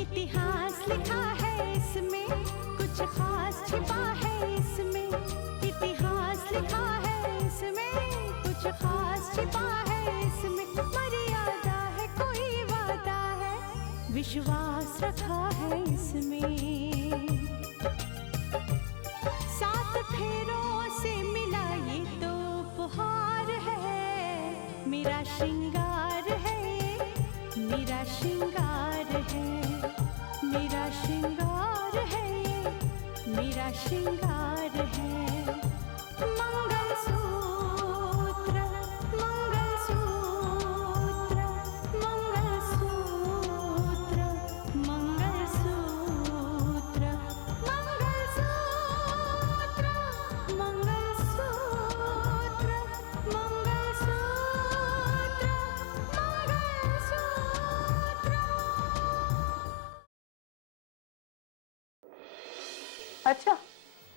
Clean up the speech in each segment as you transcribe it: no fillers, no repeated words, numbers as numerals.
इतिहास लिखा है इसमें, कुछ खास छिपा है इसमें। इतिहास लिखा है इसमें, कुछ खास छिपा है इसमें। मर्यादा है, कोई वादा है, विश्वास रखा है इसमें। सात फेरों से मिला ये तो उपहार है, मेरा श्रृंगार है, मेरा श्रृंगार है, मेरा श्रृंगार है, मेरा श्रृंगार है। मंगलसूत्र, मंगलसूत्र, मंगलसूत्र, मंगलसूत्र, मंगलसूत्र, मंगलसूत्र, अच्छा,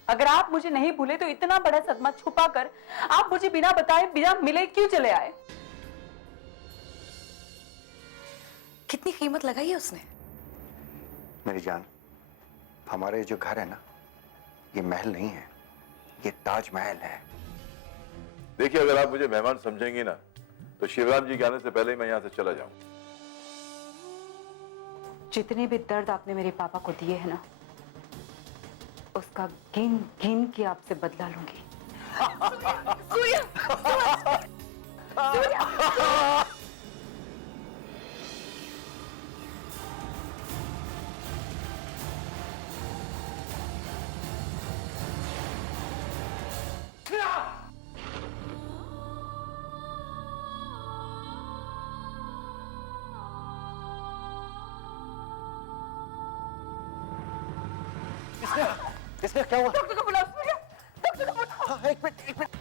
अगर आप मुझे नहीं भूले तो इतना बड़ा सदमा छुपाकर आप मुझे बिना बताए, बिना मिले क्यों चले आए? कितनी कीमत लगाई है उसने? मेरी जान, हमारे जो घर है ना, ये महल नहीं है, ये ताजमहल है। देखिए, अगर आप मुझे मेहमान समझेंगी ना, तो शिवराम जी के आने से पहले ही मैं यहाँ से चला जाऊं। जितने भी दर्द आपने मेरे पापा को दिए हैं ना, उसका गिन गिन के आपसे बदला लूंगी। सूर्या! सूर्या! इसने क्या हुआ? डॉक्टर को बुलाओ सूर्या, डॉक्टर को बुलाओ। हाँ, एक मिनट, एक मिनट।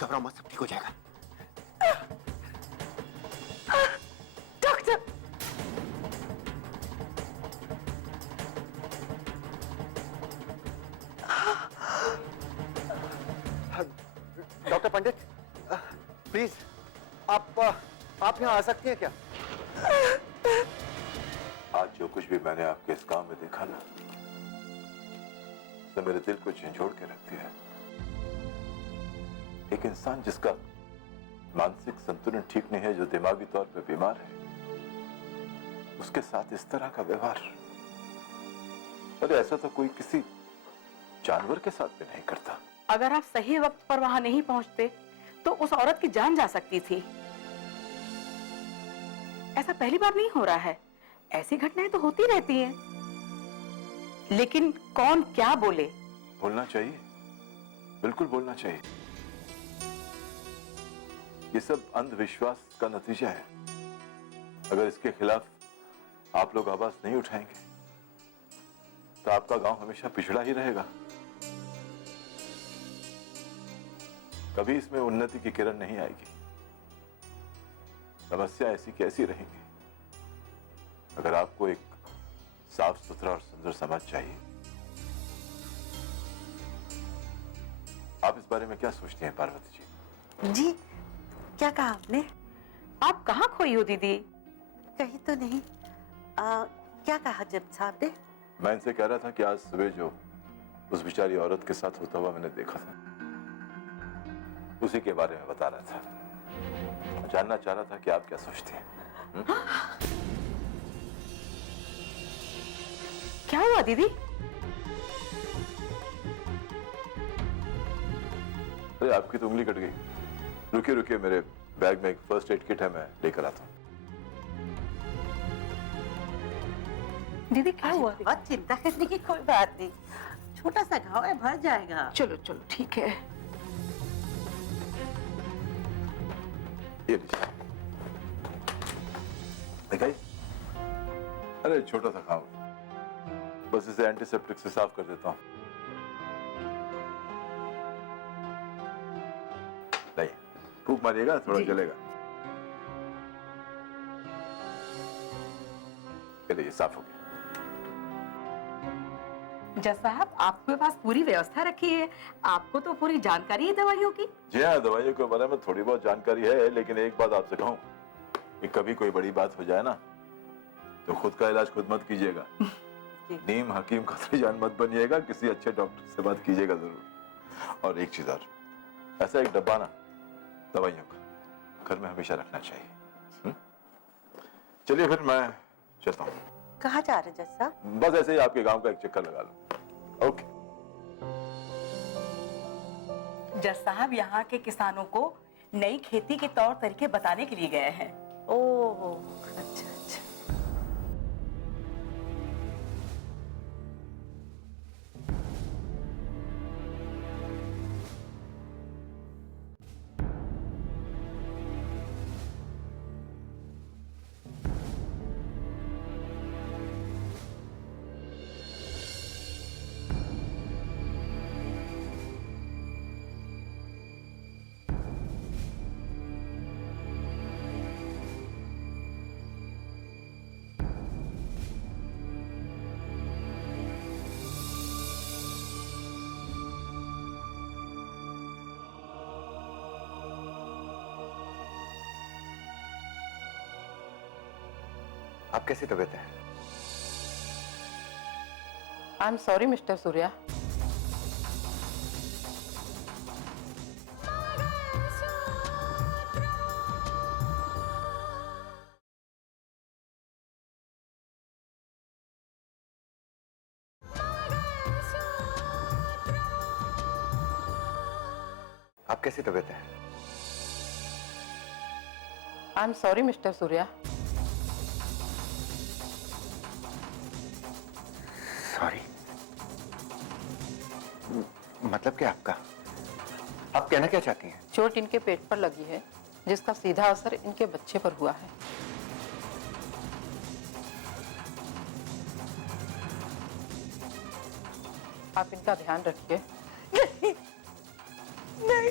घबराओ मत, सब ठीक हो जाएगा। डॉक्टर! डॉक्टर पंडित, प्लीज आप यहाँ आ सकती हैं क्या? आज जो कुछ भी मैंने आपके इस काम में देखा ना, तो मेरे दिल को झंझोड़ के रख दिया। एक इंसान जिसका मानसिक संतुलन ठीक नहीं है, जो दिमागी तौर पर बीमार है, उसके साथ इस तरह का व्यवहार, अरे ऐसा तो कोई किसी जानवर के साथ भी नहीं करता। अगर आप सही वक्त पर वहां नहीं पहुंचते तो उस औरत की जान जा सकती थी। ऐसा पहली बार नहीं हो रहा है, ऐसी घटनाएं तो होती रहती हैं। लेकिन कौन क्या बोले? बोलना चाहिए, बिल्कुल बोलना चाहिए। ये सब अंधविश्वास का नतीजा है। अगर इसके खिलाफ आप लोग आवाज नहीं उठाएंगे तो आपका गांव हमेशा पिछड़ा ही रहेगा। कभी इसमें उन्नति की किरण नहीं आएगी। समस्या ऐसी कैसी रहेंगी। अगर आपको एक साफ सुथरा और सुंदर समाज चाहिए, आप इस बारे में क्या सोचती हैं पार्वती जी? जी, क्या कहा आपने? आप कहाँ खोई हो दीदी? कहीं तो नहीं। क्या कहा जब साहब ने? मैं इनसे कह रहा था कि आज सुबह जो उस बेचारी औरत के साथ होता हुआ मैंने देखा था, उसी के बारे में बता रहा था। जानना चाह रहा था कि आप क्या सोचते हैं। क्या हुआ दीदी? अरे आपकी तो उंगली कट गई। रुकिए रुकिए, मेरे बैग में एक फर्स्ट एड किट है, मैं लेकर आता हूँ। दीदी क्या हुआ? बहुत चिंता करने की कोई बात नहीं, छोटा सा घाव है, भर जाएगा। चलो चलो ठीक है। ये लीजिए। दिखाई? अरे छोटा सा घाव, बस इसे एंटीसेप्टिक से साफ कर देता हूँ। नहीं, फूंक मारिएगा, थोड़ा जलेगा। चलिए, साफ हो गया। जज साहब, आपके पास पूरी व्यवस्था रखी है, आपको तो पूरी जानकारी है दवाइयों की। जी हाँ, दवाइयों के बारे में थोड़ी बहुत जानकारी है, लेकिन एक बात आपसे कहूँ कि कभी कोई बड़ी बात हो जाए ना तो खुद का इलाज खुद मत कीजिएगा। नीम हकीम खातिरजान मत बनिएगा, किसी अच्छे डॉक्टर से बात कीजिएगा जरूर। और एक चीज और, ऐसा एक डब्बा ना दवाइयों का घर में हमेशा रखना चाहिए। चलिए फिर मैं चलता हूँ। कहाँ जा रहे जज साहब? बस ऐसे ही आपके गांव का एक चक्कर लगा लो। ओके। जज साहब यहाँ के किसानों को नई खेती के तौर तरीके बताने के लिए गए हैं। ओह, अच्छा अच्छा। आप कैसी तबीयत है? I am sorry mister Surya. आप कैसी तबीयत है? I am sorry mister Surya. Sorry? मतलब क्या आपका? आप कहना क्या चाहती हैं? चोट इनके पेट पर लगी है, जिसका सीधा असर इनके बच्चे पर हुआ है। आप इनका ध्यान रखिए। नहीं, नहीं।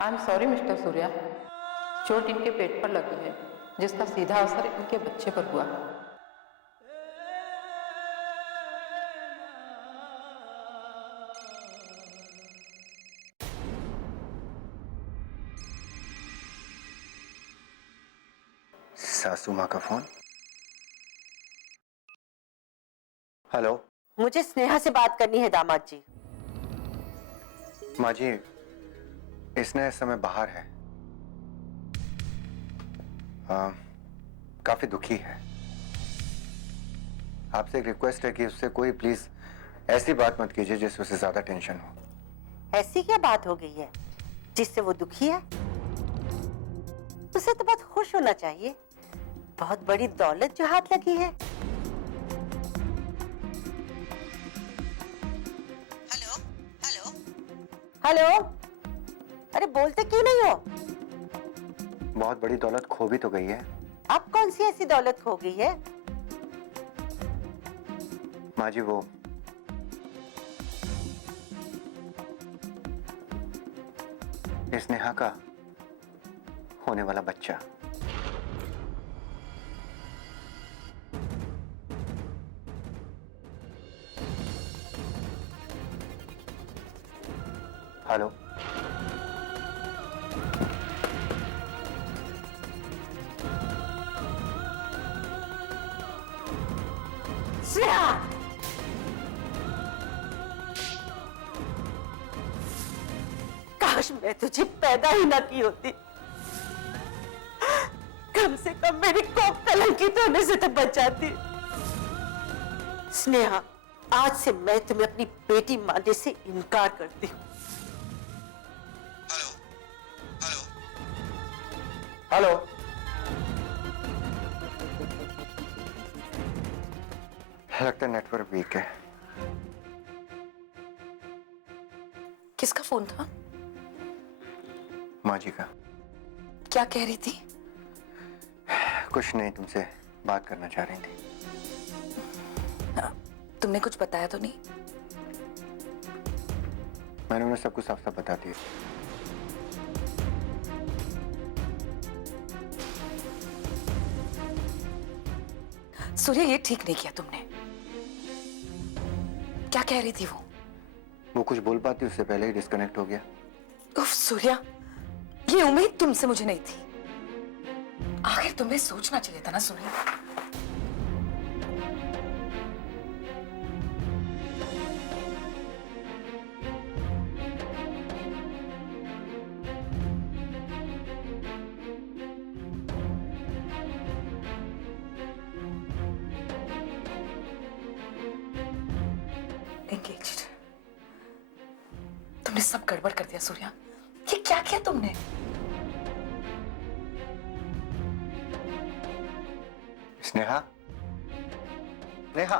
I am sorry mister Surya. चोट इनके पेट पर लगी है, जिसका सीधा असर इनके बच्चे पर हुआ है। सासू माँ का फोन। हेलो। मुझे स्नेहा से बात करनी है दामाद जी। माँ जी, इसने इस समय बाहर है, काफी दुखी है। आपसे एक रिक्वेस्ट है कि उससे कोई प्लीज ऐसी बात मत कीजिए जिससे उसे ज्यादा टेंशन हो। ऐसी क्या बात हो गई है जिससे वो दुखी है? उसे तो बहुत खुश होना चाहिए, बहुत बड़ी दौलत जो हाथ लगी है। हेलो हेलो हेलो, अरे बोलते क्यों नहीं हो? बहुत बड़ी दौलत खो भी तो गई है। अब कौन सी ऐसी दौलत खो गई है? माँ जी, वो स्नेहा का होने वाला बच्चा। हेलो। स्नेहा, काश मैं तुझे पैदा ही ना की होती। कम से कम मेरी कोख कलंकित होने से तो बचाती। स्नेहा, आज से मैं तुम्हें अपनी बेटी मानने से इनकार करती हूँ। हेलो। लगता है नेटवर्क वीक है। किसका फोन था? माँ जी का। क्या कह रही थी? कुछ नहीं, तुमसे बात करना चाह रही थी। तुमने कुछ बताया तो नहीं? मैंने उन्हें सब कुछ साफ साफ बता दिया। सूर्या, ये ठीक नहीं किया तुमने। क्या कह रही थी वो कुछ बोल पाती उससे पहले ही डिस्कनेक्ट हो गया। उफ सूर्या, ये उम्मीद तुमसे मुझे नहीं थी। आखिर तुम्हें सोचना चाहिए था ना सूर्या। Engaged. तुमने सब गड़बड़ कर दिया सूर्या। ये क्या किया तुमने? स्नेहा, नेहा,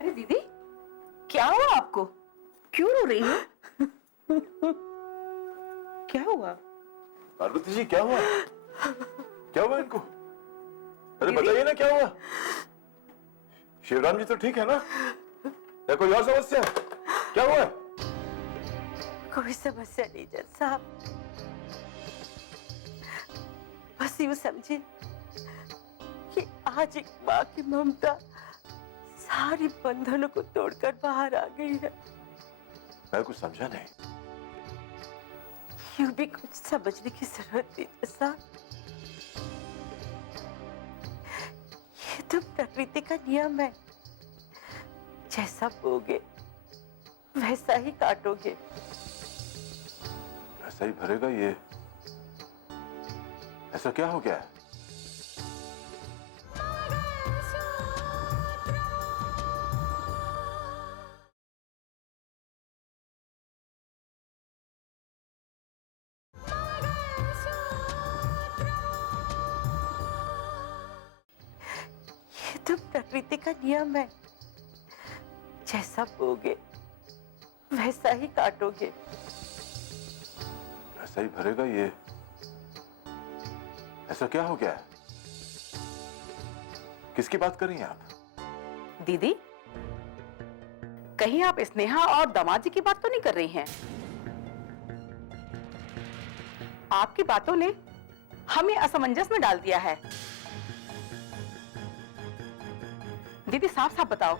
अरे दीदी, क्या हुआ आपको? क्यों रो रही हो? क्या हुआ? पार्वती जी, क्या हुआ? क्या हुआ इनको? अरे बताइए ना, क्या हुआ? शिवराम जी तो ठीक है ना, या कोई और समस्या? क्या हुआ? कोई समस्या नहीं जज साहब, बस यूं समझिए कि आज एक माँ की ममता सारी बंधनों को तोड़कर बाहर आ गई है। मैं कुछ समझा नहीं। यूं भी कुछ समझने की जरूरत नहीं जज साहब। ये तो प्रकृति का नियम है, जैसा बोगे वैसा ही काटोगे। ऐसा ही भरेगा ये? ऐसा क्या हो गया है? ये तो प्रकृति का नियम है, जैसा बोगे वैसा ही काटोगे। ऐसा ही भरेगा ये? ऐसा क्या हो गया है? किसकी बात कर रही हैं आप? दीदी, कहीं आप स्नेहा और दामाद जी की बात तो नहीं कर रही हैं? आपकी बातों ने हमें असमंजस में डाल दिया है। दीदी, साफ साफ बताओ,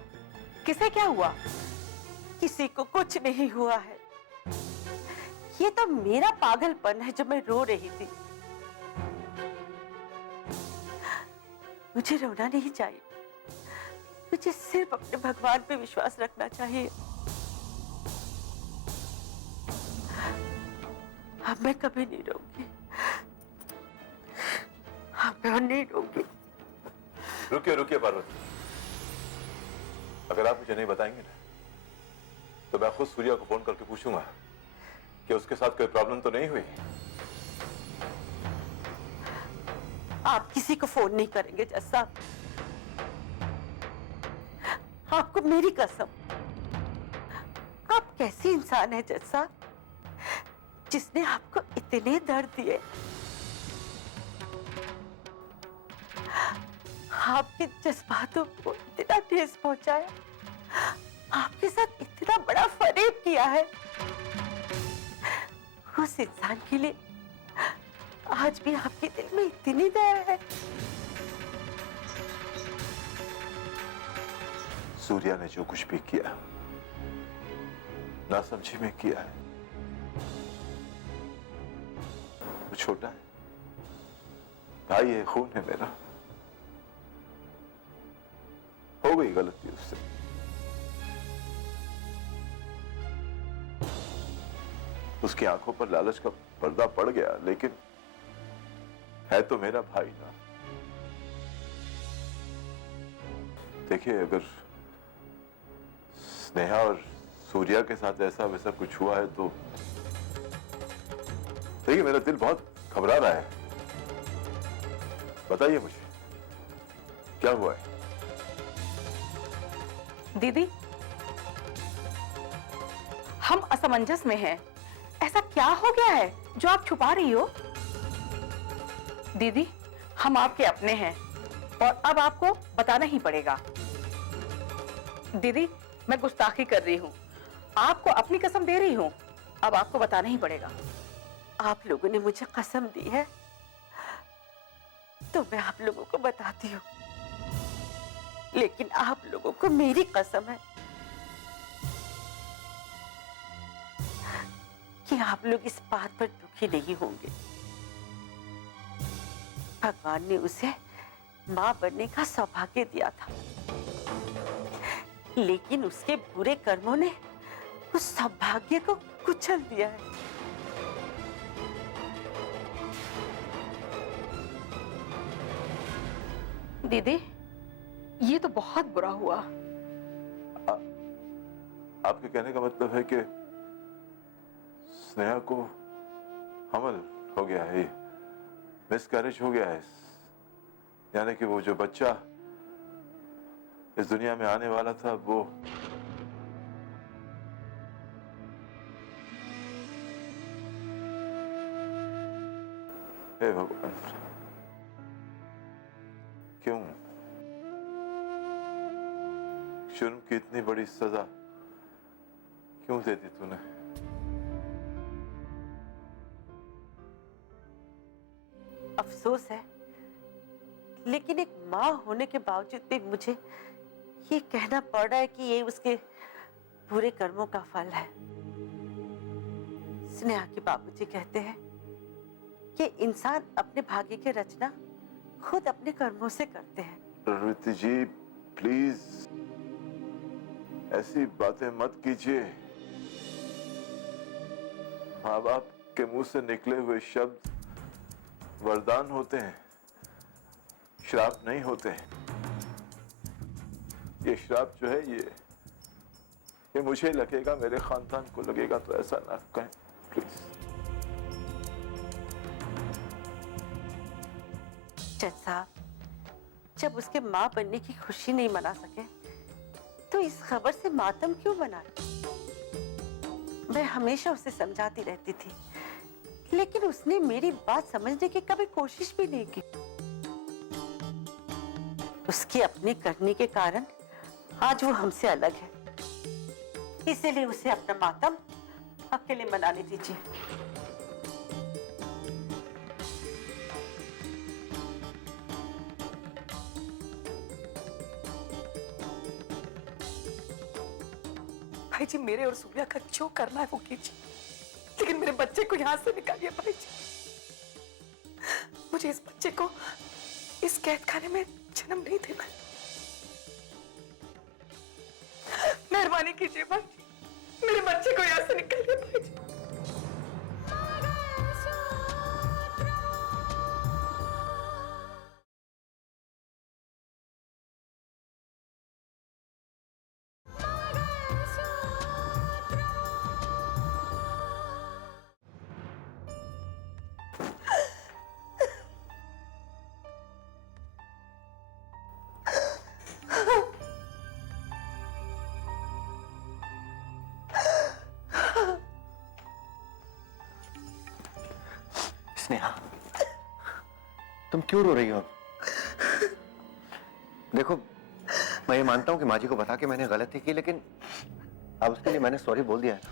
किसे क्या हुआ? किसी को कुछ नहीं हुआ है। ये तो मेरा पागलपन है जो मैं रो रही थी। मुझे रोना नहीं चाहिए, मुझे सिर्फ अपने भगवान पे विश्वास रखना चाहिए। अब मैं कभी नहीं रोऊंगी, अब मैं नहीं रोऊंगी। रुकिए रुकिए पार्वती, अगर आप मुझे नहीं बताएंगे ना, तो मैं खुद सूर्या को फोन करके पूछूंगा कि उसके साथ कोई प्रॉब्लम तो नहीं हुई। आप किसी को फोन नहीं करेंगे जज साहब, आपको मेरी कसम। आप कैसी इंसान है जज साहब, जिसने आपको इतने दर्द दिए, आपके जज्बातों को इतना ठेस पहुंचाया, आपके साथ इतना बड़ा फरेब किया है। उस इंसान के लिए आज भी आपके दिल में इतनी दया है। सूर्या ने जो कुछ भी किया, नासमझी में किया है। वो छोटा है, भाई है, खून है मेरा। हो गई गलती उससे। उसकी आंखों पर लालच का पर्दा पड़ गया, लेकिन है तो मेरा भाई ना। देखिए, अगर स्नेहा और सूर्या के साथ ऐसा वैसा कुछ हुआ है तो देखिए, मेरा दिल बहुत घबरा रहा है। बताइए मुझे, क्या हुआ है? दीदी, हम असमंजस में हैं। ऐसा क्या हो गया है जो आप छुपा रही हो? दीदी, हम आपके अपने हैं और अब आपको बताना ही पड़ेगा। दीदी, मैं गुस्ताखी कर रही हूँ, आपको अपनी कसम दे रही हूँ, अब आपको बताना ही पड़ेगा। आप लोगों ने मुझे कसम दी है तो मैं आप लोगों को बताती हूँ, लेकिन आप लोगों को मेरी कसम है कि आप लोग इस बात पर दुखी नहीं होंगे। भगवान ने उसे मां बनने का सौभाग्य दिया था, लेकिन उसके बुरे कर्मों ने उस सौभाग्य को कुचल दिया है। दीदी, ये तो बहुत बुरा हुआ। आपके कहने का मतलब है कि स्नेहा को हमल हो गया है, मिसकैरेज हो गया है, यानी कि वो जो बच्चा इस दुनिया में आने वाला था वो हे भगवान, क्यों? जुर्म की इतनी बड़ी सजा क्यों दे दी तूने? अफसोस है, लेकिन एक माँ होने के बावजूद भी मुझे ये कहना पड़ रहा है कि ये उसके बुरे कर्मों का फल है। स्नेहा के बाबूजी कहते हैं कि इंसान अपने भाग्य की रचना खुद अपने कर्मों से करते हैं। प्रवृत्ति जी, प्लीज ऐसी बातें मत कीजिए। माँ बाप के मुंह से निकले हुए शब्द वरदान होते हैं, श्राप नहीं होते हैं। ये श्राप जो है ये मुझे लगेगा, मेरे खानदान को लगेगा, तो ऐसा ना कहें प्लीज। जज साहब, जब उसके माँ बनने की खुशी नहीं मना सके तो इस खबर से मातम क्यों बनाए? मैं हमेशा उसे समझाती रहती थी, लेकिन उसने मेरी बात समझने की कभी कोशिश भी नहीं की। उसके अपने करने के कारण आज वो हमसे अलग है, इसीलिए उसे अपना मातम अकेले मनाने दीजिए। भाई जी, मेरे और सूर्या का जो करना है वो कीजिए, लेकिन मेरे बच्चे को यहां से निकालिए भाई जी। मुझे इस बच्चे को इस कैद खाने में जन्म नहीं देना। मेहरबानी कीजिए भाई जी, मेरे बच्चे को यहां से निकालिए भाई जी। स्नेहा, तुम क्यों रो रही हो? देखो, मैं ये मानता हूं कि माँ जी को बता के मैंने गलती की, लेकिन अब उसके लिए मैंने सॉरी बोल दिया है ना।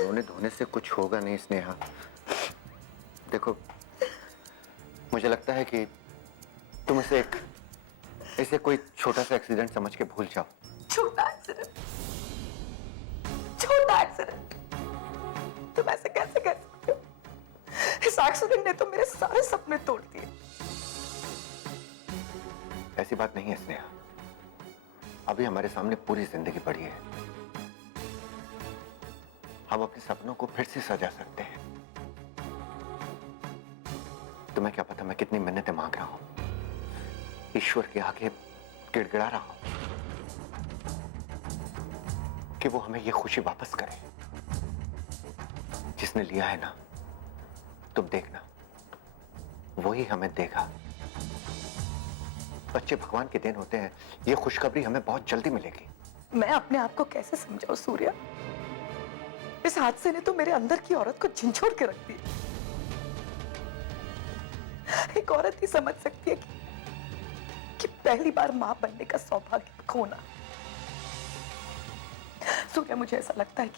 रोने धोने से कुछ होगा नहीं स्नेहा। देखो, मुझे लगता है कि तुम इसे कोई छोटा सा एक्सीडेंट समझ के भूल जाओ। छोटा एक्सीडेंट, छोटा एक्सीडेंट, तुम ऐसे कैसे कह सकते हो? इस एक्सीडेंट ने तो मेरे सारे सपने तोड़ दिए। ऐसी बात नहीं है स्नेहा, अभी हमारे सामने पूरी जिंदगी पड़ी है। हम अपने सपनों को फिर से सजा सकते हैं। तुम्हें क्या पता मैं कितनी मिन्नतें मांग रहा हूं, ईश्वर के आगे गिड़गिड़ा रहा हूं कि वो हमें ये खुशी वापस करे। जिसने लिया है ना, तुम देखना, वही हमें देगा। बच्चे भगवान के देन होते हैं, ये खुशखबरी हमें बहुत जल्दी मिलेगी। मैं अपने आप को कैसे समझाऊं सूर्या? इस हादसे ने तो मेरे अंदर की औरत को झंझोड़ के रख दिया। एक औरत ही समझ सकती है कि पहली बार मां बनने का सौभाग्य खोना। सूर्या, मुझे लगता है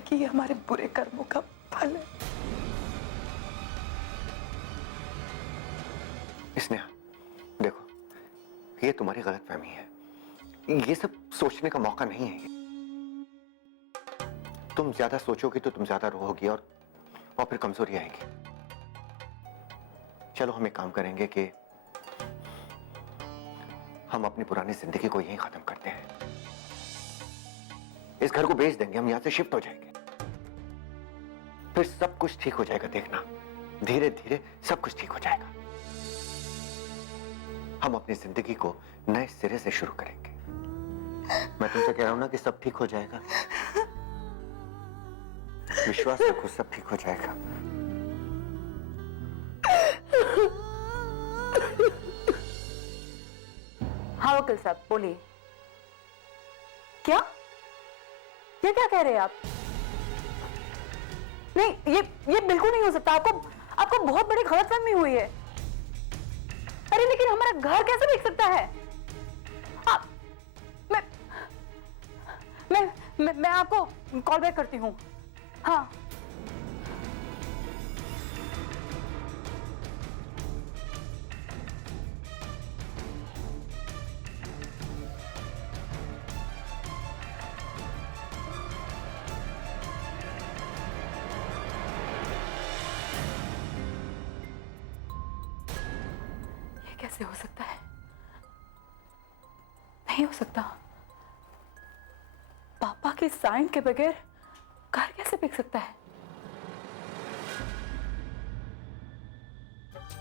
कि ये हमारे बुरे कर्मों का फल है। स्नेहा, देखो, ये तुम्हारी गलतफहमी है। ये सब सोचने का मौका नहीं है। तुम ज्यादा सोचोगी तो तुम ज्यादा रोओगी और फिर कमजोरी आएगी। चलो हम एक काम करेंगे कि हम अपनी पुरानी जिंदगी को यहीं खत्म करते हैं। इस घर को बेच देंगे, हम यहां से शिफ्ट हो जाएंगे, फिर सब कुछ ठीक हो जाएगा। देखना, धीरे धीरे सब कुछ ठीक हो जाएगा। हम अपनी जिंदगी को नए सिरे से शुरू करेंगे। मैं तुमसे कह रहा हूं ना कि सब ठीक हो जाएगा। विश्वास रखो, सब ठीक हो जाएगा। हाँ वकील साहब, बोलिए। क्या? ये क्या कह रहे हैं आप? नहीं, ये बिल्कुल नहीं हो सकता। आपको बहुत बड़ी गलतफहमी हुई है। अरे लेकिन हमारा घर कैसे बिक सकता है? आप, मैं आपको कॉल बैक करती हूँ। हाँ। कैसे हो सकता है? नहीं हो सकता। पापा के साइन के बगैर घर कैसे बिक सकता है?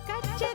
कच्चे